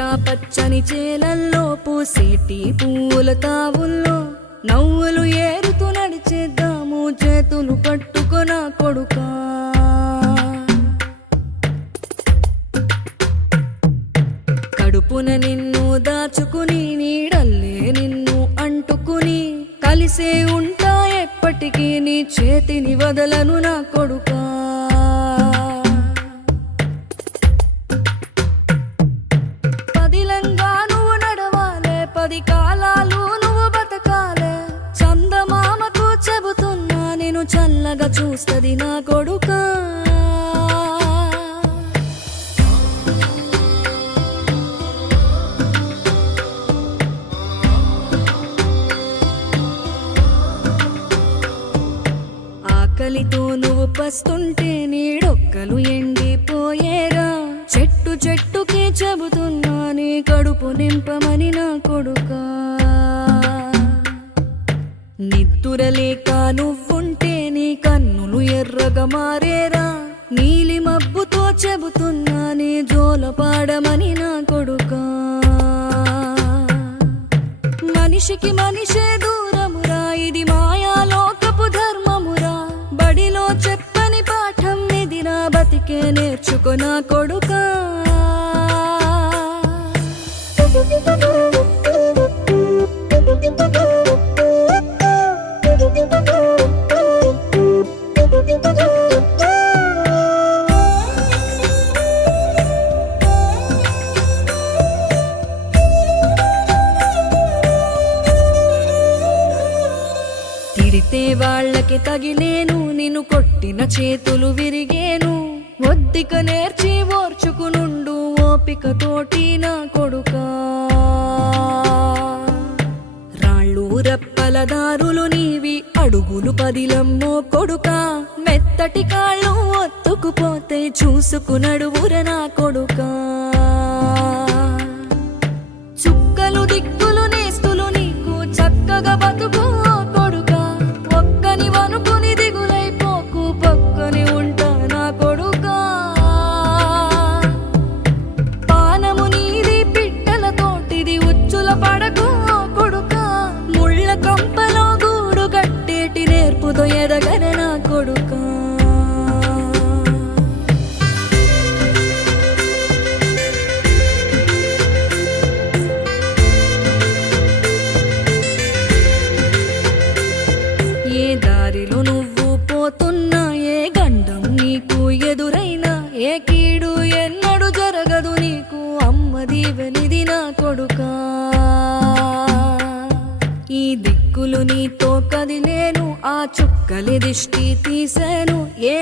పచ్చా పచ్చని చేలల్లో పూసేటి పూల తావుల్లో నవ్వులు ఏరుతూ నడిచేద్దాము చేతులు పట్టుకొన కొడుకా. కడుపున నిన్ను దాచుకుని నీడల్లే నిన్ను అంటుకుని కలిసే ఉంటా ఎప్పటికీ నీ చేతిని వదలను నా కొడుకా. పదిలంగా నువ్వు నడవాలే, 10 కాలాలు నువ్వు బతకాలే. చందమామకు చెబుతున్నా నేను చల్లగా చూస్తది నా కొడుకా. ఆకలితో నువ్వు పస్తుంటే నీడొక్కలు ఎండిపోయేరా. చెట్టు చెట్టుకే చెబుతున్నా నీ కడుపు నింపమని నా కొడుకా. నిద్దురలేక నువ్వుంటే నీ కన్నులు ఎర్రగా మారేరా. నీలి మబ్బుతో చెబుతున్నా నీ జోల పాడమని నా కొడుకా. మనిషికి మనిషే దూరమురా, ఇది మాయాలోకపు ధర్మమురా. బడిలో చెప్పని పాఠం ఇదిరా, బతికే నేర్చుకో నా కొడుకా. తిడితే వాళ్ళకి తగిలేను, నిన్ను కొట్టిన చేతులు విరిగేను. ఒద్దిక నేర్చి ఓర్చుకునుండు ఓపిక తోటి నా కొడుకా. రాళ్ళు రప్పల దారులు నీవి, అడుగులు 10 లమ్మో కొడుకా. మెత్తటి కాళ్ళు ఒత్తుకుపోతే చూసుకునడువుర నా కొడుకా. చుక్కలు దిక్కులు నేస్తులు నీకు చక్కగా బతుకు కొడుకా. ఒక్కని వనుకుని దిగులైపోకు, పక్కని ఉంటా నా కొడుకా. పానము నీది పిట్టల తోటిది, ఉచ్చుల పడకు కొడుకా. ముళ్ళ కంపలో గూడు గట్టేటి నేర్పుతో ఎదగర నా కొడుకా. ఏ దారిలో నువ్వు పోతున్నా, ఏ గండం నీకు ఎదురైనా, ఏ కీడు ఎన్నడు జరగదు నీకు అమ్మ దీవెనిది నా కొడుకా. ఈ దిక్కులు నీతో కదిలేను, ఆ చుక్కలి దిష్టి తీసేను. ఏ